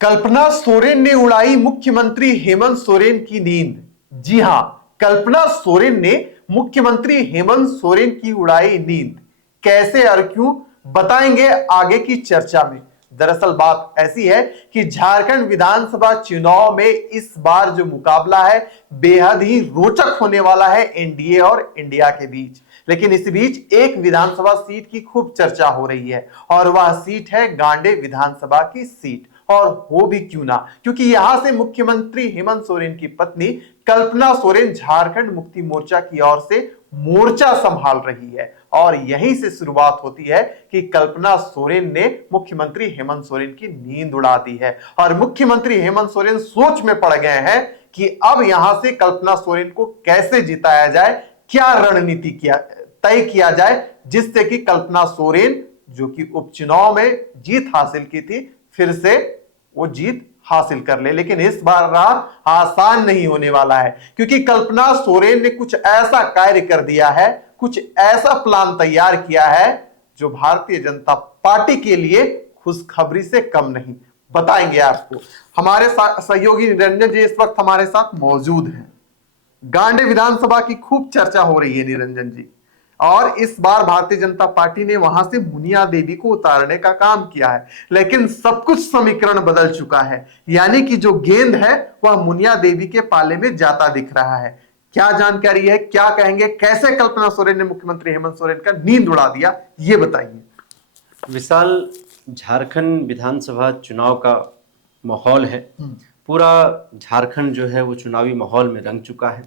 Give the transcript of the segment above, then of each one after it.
कल्पना सोरेन ने उड़ाई मुख्यमंत्री हेमंत सोरेन की नींद। जी हां, कल्पना सोरेन ने मुख्यमंत्री हेमंत सोरेन की उड़ाई नींद। कैसे और क्यों, बताएंगे आगे की चर्चा में। दरअसल बात ऐसी है कि झारखंड विधानसभा चुनाव में इस बार जो मुकाबला है बेहद ही रोचक होने वाला है एनडीए और इंडिया के बीच। लेकिन इस बीच एक विधानसभा सीट की खूब चर्चा हो रही है और वह सीट है गांडे विधानसभा की सीट। और हो भी क्यों ना, क्योंकि यहां से मुख्यमंत्री हेमंत सोरेन की पत्नी कल्पना सोरेन झारखंड मुक्ति मोर्चा की ओर से मोर्चा संभाल रही है। और यहीं से शुरुआत होती है कि कल्पना सोरेन ने मुख्यमंत्री हेमंत सोरेन की नींद उड़ा दी है और मुख्यमंत्री हेमंत सोरेन सोच में पड़ गए हैं कि अब यहां से कल्पना सोरेन को कैसे जिताया जाए, क्या रणनीति तय किया जाए जिससे कि कल्पना सोरेन जो कि उपचुनाव में जीत हासिल की थी फिर से वो जीत हासिल कर ले। लेकिन इस बार राह आसान नहीं होने वाला है, क्योंकि कल्पना सोरेन ने कुछ ऐसा कार्य कर दिया है, कुछ ऐसा प्लान तैयार किया है जो भारतीय जनता पार्टी के लिए खुशखबरी से कम नहीं। बताएंगे आपको। हमारे सहयोगी निरंजन जी इस वक्त हमारे साथ मौजूद हैं। गांडे विधानसभा की खूब चर्चा हो रही है निरंजन जी, और इस बार भारतीय जनता पार्टी ने वहां से मुनिया देवी को उतारने का काम किया है। लेकिन सब कुछ समीकरण बदल चुका है, यानी कि जो गेंद है वह मुनिया देवी के पाले में जाता दिख रहा है। क्या जानकारी है, क्या कहेंगे, कैसे कल्पना सोरेन ने मुख्यमंत्री हेमंत सोरेन का नींद उड़ा दिया, ये बताइए। विशाल, झारखंड विधानसभा चुनाव का माहौल है। पूरा झारखंड जो है वो चुनावी माहौल में रंग चुका है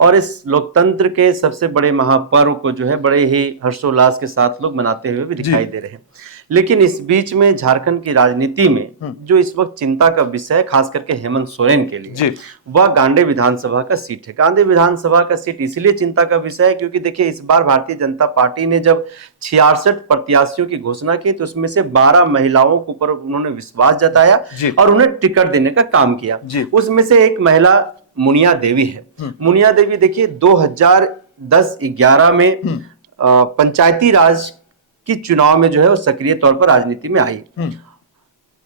और इस लोकतंत्र के सबसे बड़े महापर्व को जो है बड़े ही हर्षोल्लास के साथ लोग मनाते हुए भी दिखाई दे रहे हैं। लेकिन इस बीच में झारखंड की राजनीति में जो इस वक्त चिंता का विषय है, खास करके हेमंत सोरेन के लिए, वह गांडे विधानसभा का सीट है। गांडे विधानसभा का सीट इसलिए चिंता का विषय है क्योंकि देखिए, इस बार भारतीय जनता पार्टी ने जब 66 प्रत्याशियों की घोषणा की तो उसमें से 12 महिलाओं के ऊपर उन्होंने विश्वास जताया और उन्हें टिकट देने का काम किया। उसमें से एक महिला मुनिया देवी है। मुनिया देवी देखिए 2010-11 में पंचायती राज की चुनाव में जो है वो सक्रिय तौर पर राजनीति में आई।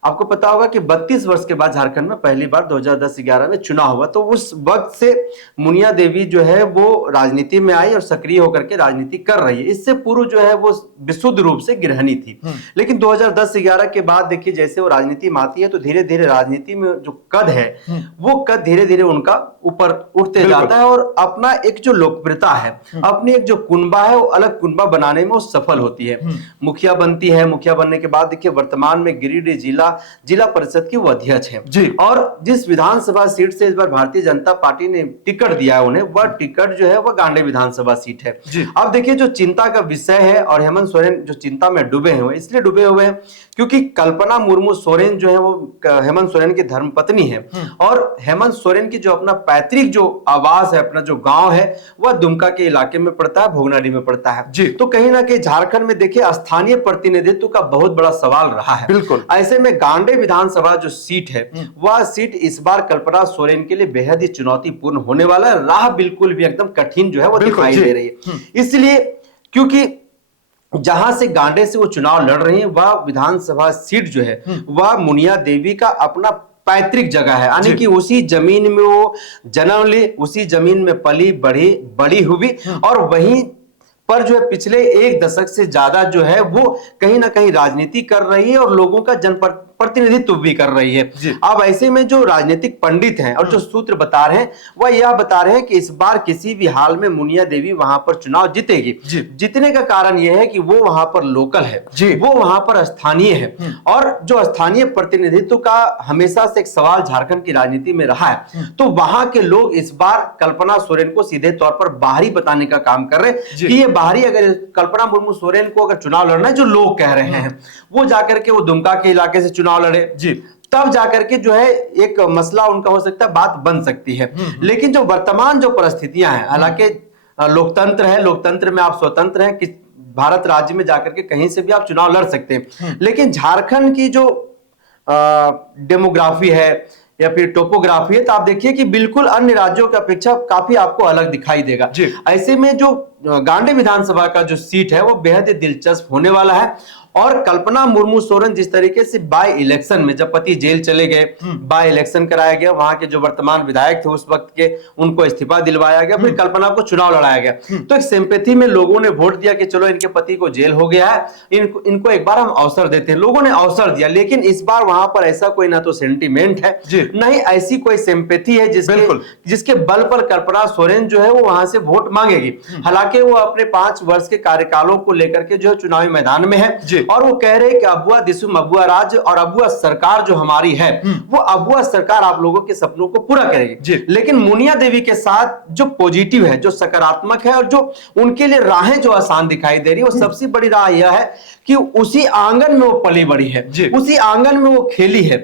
आपको पता होगा कि 32 वर्ष के बाद झारखंड में पहली बार 2010-11 में चुनाव हुआ, तो उस वक्त से मुनिया देवी जो है वो राजनीति में आई और सक्रिय होकर के राजनीति कर रही है। इससे पूर्व जो है वो विशुद्ध रूप से गृहिणी थी। लेकिन 2010-11 के बाद देखिए, जैसे वो राजनीति में आती है तो धीरे धीरे राजनीति में जो कद है वो कद धीरे धीरे उनका ऊपर उठते जाता है और अपना एक जो लोकप्रियता है, अपनी एक जो कुनबा है वो अलग कुनबा बनाने में वो सफल होती है। मुखिया बनती है। मुखिया बनने के बाद देखिए वर्तमान में गिरिडीह जिला परिषद की वो अध्यक्ष है और जिस विधानसभा सीट से इस बार भारतीय जनता पार्टी ने टिकट दिया है उन्हें, वह टिकट जो है वह गांडे विधानसभा सीट है। अब देखिए, जो चिंता का विषय है और हेमंत सोरेन जो चिंता में डूबे हैं, वो इसलिए डूबे हुए हैं क्योंकि कल्पना मुर्मू सोरेन जो है वो हेमंत सोरेन की धर्मपत्नी है और हेमंत सोरेन की जो अपना पैतृक जो आवास है, अपना जो गांव है, वह दुमका के इलाके में पड़ता है, भोगनाडी में पड़ता है। तो कहीं ना कहीं झारखंड में देखिए स्थानीय प्रतिनिधित्व का बहुत बड़ा सवाल रहा है। बिल्कुल। ऐसे में गांडे विधानसभा जो सीट है वह सीट इस बार कल्पना सोरेन के लिए बेहद ही चुनौतीपूर्ण होने वाला है। राह बिल्कुल भी एकदम कठिन जो है वो दिखाई दे रही है। इसलिए क्योंकि जहां से गांडे से वो चुनाव लड़ रही है, वह विधानसभा सीट जो है वह मुनिया देवी का अपना पैतृक जगह है, यानी कि उसी जमीन में वो जन्म ली, उसी जमीन में पली बड़ी हुई और वहीं पर जो है पिछले 1 दशक से ज्यादा जो है वो कहीं ना कहीं राजनीति कर रही है और लोगों का जनप्रतिनिधित्व भी कर रही है। अब ऐसे में जो राजनीतिक पंडित हैं और जो सूत्र बता रहे हैं वह यह बता रहे हैं कि इस बार किसी भी हाल में मुनिया देवी वहां पर चुनाव जीतेगी। जीतने का कारण यह है कि वो वहां पर लोकल है, वो वहां पर स्थानीय है और जो स्थानीय प्रतिनिधित्व का हमेशा से एक सवाल झारखंड की राजनीति में रहा है, तो वहां के लोग इस बार कल्पना सोरेन को सीधे तौर पर बाहरी बताने का काम कर रहे हैं कि ये बाहरी, अगर कल्पना मुर्मू सोरेन को अगर चुनाव लड़ना है, जो लोग कह रहे हैं वो जाकर के वो दुमका के इलाके से चुनाव लड़े, तब जाकर के जो है एक मसला उनका हो सकता है, बात बन सकती है। लेकिन जो वर्तमान जो परिस्थितियां हैं, हालांकि लोकतंत्र है, लोकतंत्र में आप स्वतंत्र हैं कि भारत राज्य में जाकर के कहीं से भी आप चुनाव लड़ सकते हैं। लेकिन झारखंड की जो डेमोग्राफी है या फिर टोपोग्राफी है, तो आप देखिए कि बिल्कुल अन्य राज्यों की अपेक्षा काफी आपको अलग दिखाई देगा। ऐसे में जो गांडे विधानसभा का जो सीट है वो बेहद ही दिलचस्प होने वाला है और कल्पना मुर्मू सोरेन जिस तरीके से बाय इलेक्शन में, जब पति जेल चले गए, बाय इलेक्शन कराया गया, वहां के जो वर्तमान विधायक थे उस वक्त के, उनको इस्तीफा दिलवाया गया, फिर कल्पना को चुनाव लड़ाया गया, तो एक सिंपैथी में लोगों ने वोट दिया कि चलो इनके पति को जेल हो गया है, इनको एक बार हम अवसर देते हैं। लोगों ने अवसर दिया, लेकिन इस बार वहां पर ऐसा कोई ना तो सेंटीमेंट है, नहीं ऐसी कोई सिंपैथी है जिसके बल पर कल्पना सोरेन जो है वो वहां से वोट मांगेगी। हालांकि वो अपने 5 वर्ष के कार्यकालों को लेकर के जो है चुनावी मैदान में है, और वो कह रहे हैं कि अबुआ दिसुम अबुआ राज और अबुआ सरकार जो हमारी है वो अबुआ सरकार आप लोगों के सपनों को पूरा करेगी। लेकिन मुनिया देवी के साथ जो पॉजिटिव है, जो सकारात्मक है, और जो उनके लिए राहें जो आसान दिखाई दे रही है, वो सबसे बड़ी राह यह है कि उसी आंगन में वो पली बड़ी है, उसी आंगन में वो खेली है।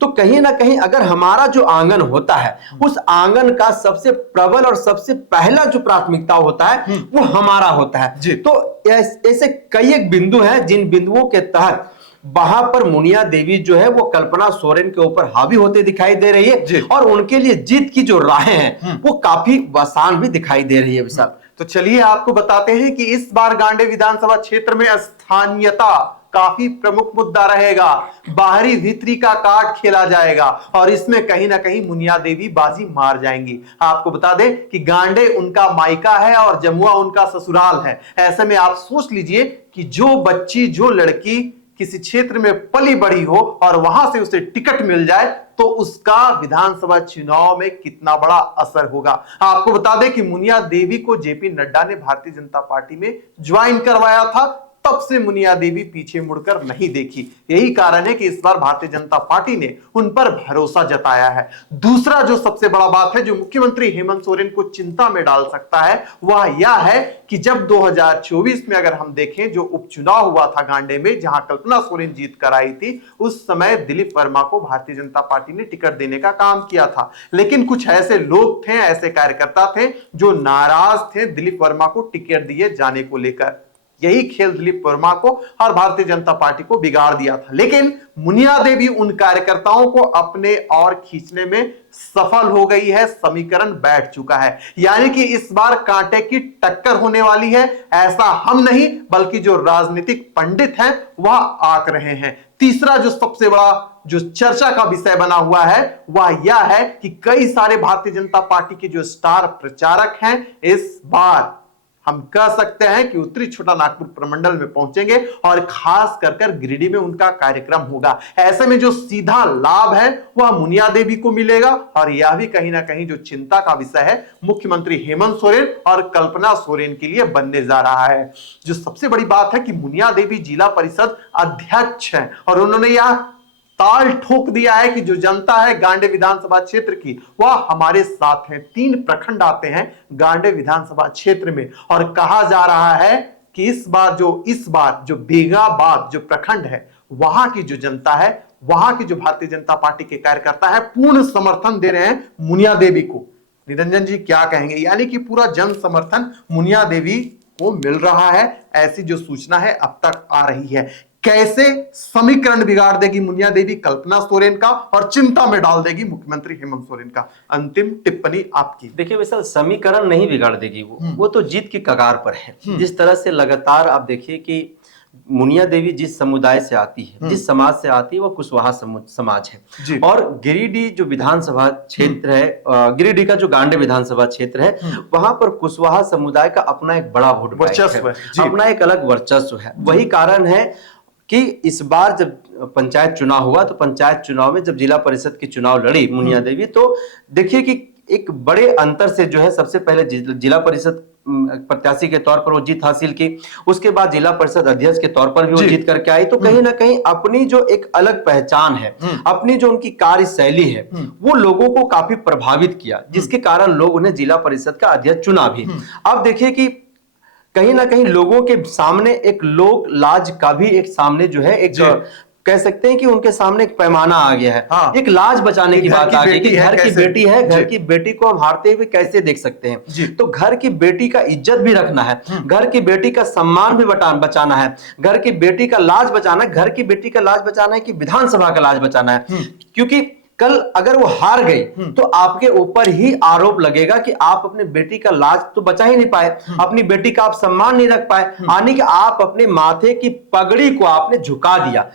तो कहीं ना कहीं अगर हमारा जो आंगन होता है, उस आंगन का सबसे प्रबल और सबसे पहला जो प्राथमिकता होता है वो हमारा होता है। तो ऐसे कई एक बिंदु हैं जिन बिंदुओं के तहत वहां पर मुनिया देवी जो है वो कल्पना सोरेन के ऊपर हावी होते दिखाई दे रही है, और उनके लिए जीत की जो राहें हैं वो काफी आसान भी दिखाई दे रही है। विशाल, तो चलिए आपको बताते हैं कि इस बार गांडे विधानसभा क्षेत्र में स्थानीयता काफी प्रमुख मुद्दा रहेगा। बाहरी भीतरी का कार्ड खेला जाएगा और इसमें कहीं ना कहीं मुनिया देवी बाजी मार जाएंगी। आपको बता दें कि गांडे उनका मायका है और जमुआ उनका ससुराल है। ऐसे में आप सोच लीजिए कि जो बच्ची, जो लड़की किसी क्षेत्र में पली बड़ी हो और वहां से उसे टिकट मिल जाए तो उसका विधानसभा चुनाव में कितना बड़ा असर होगा। आपको बता दें कि मुनिया देवी को जेपी नड्डा ने भारतीय जनता पार्टी में ज्वाइन करवाया था, तब से मुनिया देवी पीछे मुड़कर नहीं देखी। यही कारण है कि इस बार भारतीय जनता पार्टी ने उन पर भरोसा जताया है। दूसरा जो सबसे बड़ा बात है जो मुख्यमंत्री हेमंत सोरेन को चिंता में डाल सकता है वह यह है कि जब 2024 में अगर हम देखें जो उपचुनाव हुआ था गांडे में, जहां कल्पना सोरेन जीत कर आई थी, उस समय दिलीप वर्मा को भारतीय जनता पार्टी ने टिकट देने का काम किया था। लेकिन कुछ ऐसे लोग थे, ऐसे कार्यकर्ता थे जो नाराज थे दिलीप वर्मा को टिकट दिए जाने को लेकर। यही खेल दिलीप वर्मा को और भारतीय जनता पार्टी को बिगाड़ दिया था। लेकिन मुनिया देवी उन कार्यकर्ताओं को अपने और खींचने में सफल हो गई है। समीकरण बैठ चुका है, यानी कि इस बार कांटे की टक्कर होने वाली है। ऐसा हम नहीं बल्कि जो राजनीतिक पंडित हैं वह आंक रहे हैं। तीसरा जो सबसे बड़ा जो चर्चा का विषय बना हुआ है वह यह है कि कई सारे भारतीय जनता पार्टी के जो स्टार प्रचारक हैं इस बार हम कह सकते हैं कि उत्तरी छोटा नागपुर प्रमंडल में पहुंचेंगे और खास कर गिरिडीह में उनका कार्यक्रम होगा। ऐसे में जो सीधा लाभ है वह मुनिया देवी को मिलेगा और यह भी कहीं ना कहीं जो चिंता का विषय है मुख्यमंत्री हेमंत सोरेन और कल्पना सोरेन के लिए बनने जा रहा है। जो सबसे बड़ी बात है कि मुनिया देवी जिला परिषद अध्यक्ष है और उन्होंने यह ताल ठोक दिया है कि जो जनता है गांडे विधानसभा क्षेत्र की वह हमारे साथ है। 3 प्रखंड आते हैं गांडे विधानसभा क्षेत्र में और कहा जा रहा है कि इस बार जो बेगाबाद जो प्रखंड है वहां की जो जनता है, वहां की जो भारतीय जनता पार्टी के कार्यकर्ता है पूर्ण समर्थन दे रहे हैं मुनिया देवी को। निरंजन जी क्या कहेंगे? यानी कि पूरा जन समर्थन मुनिया देवी को मिल रहा है, ऐसी जो सूचना है अब तक आ रही है। कैसे समीकरण बिगाड़ देगी मुनिया देवी कल्पना सोरेन का और चिंता में डाल देगी मुख्यमंत्री हेमंत सोरेन का? अंतिम टिप्पणी आपकी। देखिए वैसा समीकरण नहीं बिगाड़ देगी, वो तो जीत की कगार पर है। जिस तरह से लगातार आप देखिए कि मुनिया देवी जिस समुदाय से आती है, जिस समाज से आती है, वो कुशवाहा समाज है। और गिरिडीह जो विधानसभा क्षेत्र है, गिरिडीह का जो गांडे विधानसभा क्षेत्र है, वहां पर कुशवाहा समुदाय का अपना एक बड़ा वोट वर्चस्व है, अपना एक अलग वर्चस्व है। वही कारण है कि इस बार जब पंचायत चुनाव हुआ तो पंचायत चुनाव में जब जिला परिषद की चुनाव लड़ी मुनिया देवी, तो देखिए कि एक बड़े अंतर से जो है सबसे पहले जिला परिषद प्रत्याशी के तौर पर वो जीत हासिल की, उसके बाद जिला परिषद अध्यक्ष के तौर पर भी वो जीत करके आई। तो कहीं ना कहीं अपनी जो एक अलग पहचान है, अपनी जो उनकी कार्यशैली है, वो लोगों को काफी प्रभावित किया, जिसके कारण लोग उन्हें जिला परिषद का अध्यक्ष चुना भी। अब देखिए कि कहीं ना कहीं लोगों के सामने एक लोक लाज का भी एक सामने जो है एक कह सकते हैं कि उनके सामने एक पैमाना आ गया है। हाँ। एक लाज बचाने की बात आ गई कि घर की बेटी है, घर की बेटी को हम हारते हुए कैसे देख सकते हैं। तो घर की बेटी का इज्जत भी रखना है, घर की बेटी का सम्मान भी बचाना है, घर की बेटी का लाज बचाना है, घर की बेटी का लाज बचाना है कि विधानसभा का लाज बचाना है। क्योंकि कल अगर वो हार गई तो आपके ऊपर ही आरोप लगेगा कि आप अपने बेटी का लाज तो बचा ही नहीं पाए, अपनी बेटी का आप सम्मान नहीं रख पाए, यानी कि आप अपने माथे की पगड़ी को आपने झुका दिया।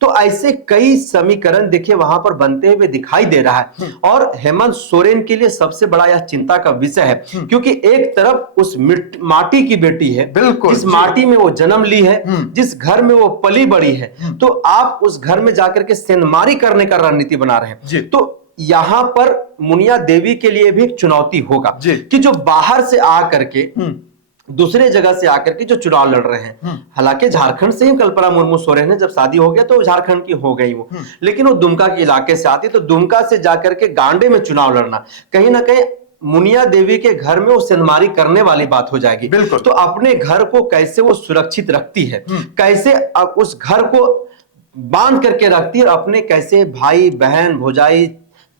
तो ऐसे कई समीकरण देखिए वहां पर बनते हुए दिखाई दे रहा है। और हेमंत सोरेन के लिए सबसे बड़ा यह चिंता का विषय है, क्योंकि एक तरफ उस माटी की बेटी है, बिल्कुल, जिस माटी में वो जन्म ली है, जिस घर में वो पली बड़ी है, तो आप उस घर में जाकर के सेंधमारी करने का रणनीति बना रहे हैं। तो यहां पर मुनिया देवी के लिए भी एक चुनौती होगा कि जो बाहर से आकर के दूसरे जगह से आकर के जो चुनाव लड़ रहे हैं, हालांकि झारखंड से ही कल्पना मुर्मू सोरेन है, जब शादी हो गया तो झारखंड की हो गई वो, लेकिन वो दुमका के इलाके से आती, तो दुमका से जाकर के गांडे में चुनाव लड़ना कहीं ना कहीं मुनिया देवी के घर में वो सेंधमारी करने वाली बात हो जाएगी। तो अपने घर को कैसे वो सुरक्षित रखती है, कैसे उस घर को बांध करके रखती है, अपने कैसे भाई बहन भौजाई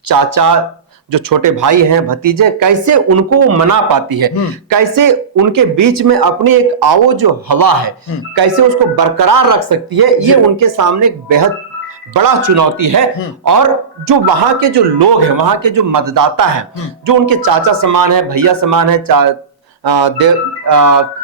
चाचा जो छोटे भाई हैं भतीजे, कैसे उनको मना पाती है, कैसे उनके बीच में अपनी एक आओ जो हवा है कैसे उसको बरकरार रख सकती है, ये उनके सामने एक बेहद बड़ा चुनौती है। और जो वहां के जो लोग हैं, वहां के जो मतदाता हैं, जो उनके चाचा समान है, भैया समान है,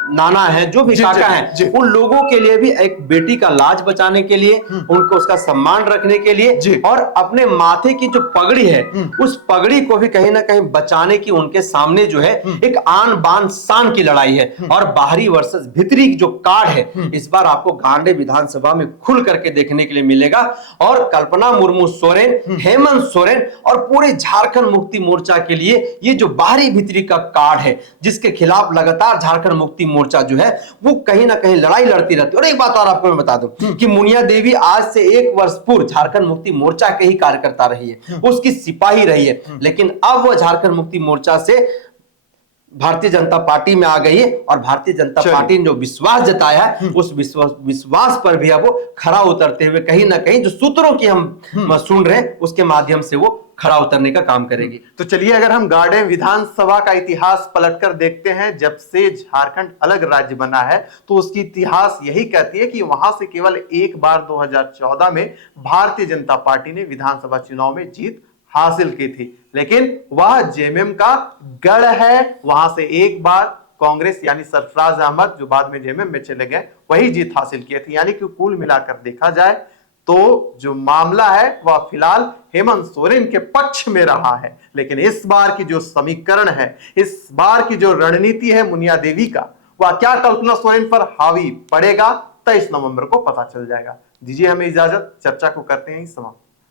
नाना है, जो भी काका है, उन लोगों के लिए भी एक बेटी का लाज बचाने के लिए, उनको उसका सम्मान रखने के लिए और अपने माथे की जो पगड़ी है उस पगड़ी को भी कहीं ना कहीं बचाने की उनके सामने जो है एक आन बान शान की लड़ाई है। और बाहरी वर्सेस भीतरी जो कार्ड है इस बार आपको गांडे विधानसभा में खुल करके देखने के लिए मिलेगा। और कल्पना मुर्मू सोरेन, हेमंत सोरेन और पूरे झारखंड मुक्ति मोर्चा के लिए ये जो बाहरी भीतरी का कार्ड है, जिसके खिलाफ लगातार झारखंड मुक्ति मोर्चा जो है वो कहीं ना कहीं लड़ाई लड़ती रहती है। और एक बात और आपको मैं बता दूं कि मुनिया देवी आज से 1 वर्ष पूर्व झारखंड मुक्ति मोर्चा के ही कार्यकर्ता रही है, उसकी सिपाही रही है, लेकिन अब वह झारखंड मुक्ति मोर्चा से भारतीय जनता पार्टी में आ गई है। और भारतीय जनता पार्टी ने जो विश्वास जताया है उस विश्वास पर भी अब वो खरा उतरते हुए कहीं ना कहीं जो सूत्रों की हम सुन रहे हैं उसके माध्यम से वो खड़ा उतरने का काम करेगी। तो चलिए अगर हम गांडे विधानसभा का इतिहास पलटकर देखते हैं, जब से झारखंड अलग राज्य बना है तो उसकी इतिहास यही कहती है कि वहां से केवल एक बार 2014 में भारतीय जनता पार्टी ने विधानसभा चुनाव में जीत हासिल की थी, लेकिन वह जेएमएम का गढ़ है। वहां से एक बार कांग्रेस यानी सरफराज अहमद जो बाद में जेएमएम में चले गए वही जीत हासिल की थी। यानी कि कुल मिलाकर देखा जाए तो जो मामला है वह फिलहाल हेमंत सोरेन के पक्ष में रहा है, लेकिन इस बार की जो समीकरण है, इस बार की जो रणनीति है मुनिया देवी का, वह क्या कल्पना सोरेन पर हावी पड़ेगा 23 नवंबर को पता चल जाएगा। दीजिए हमें इजाजत, चर्चा को करते हैं समाप्त।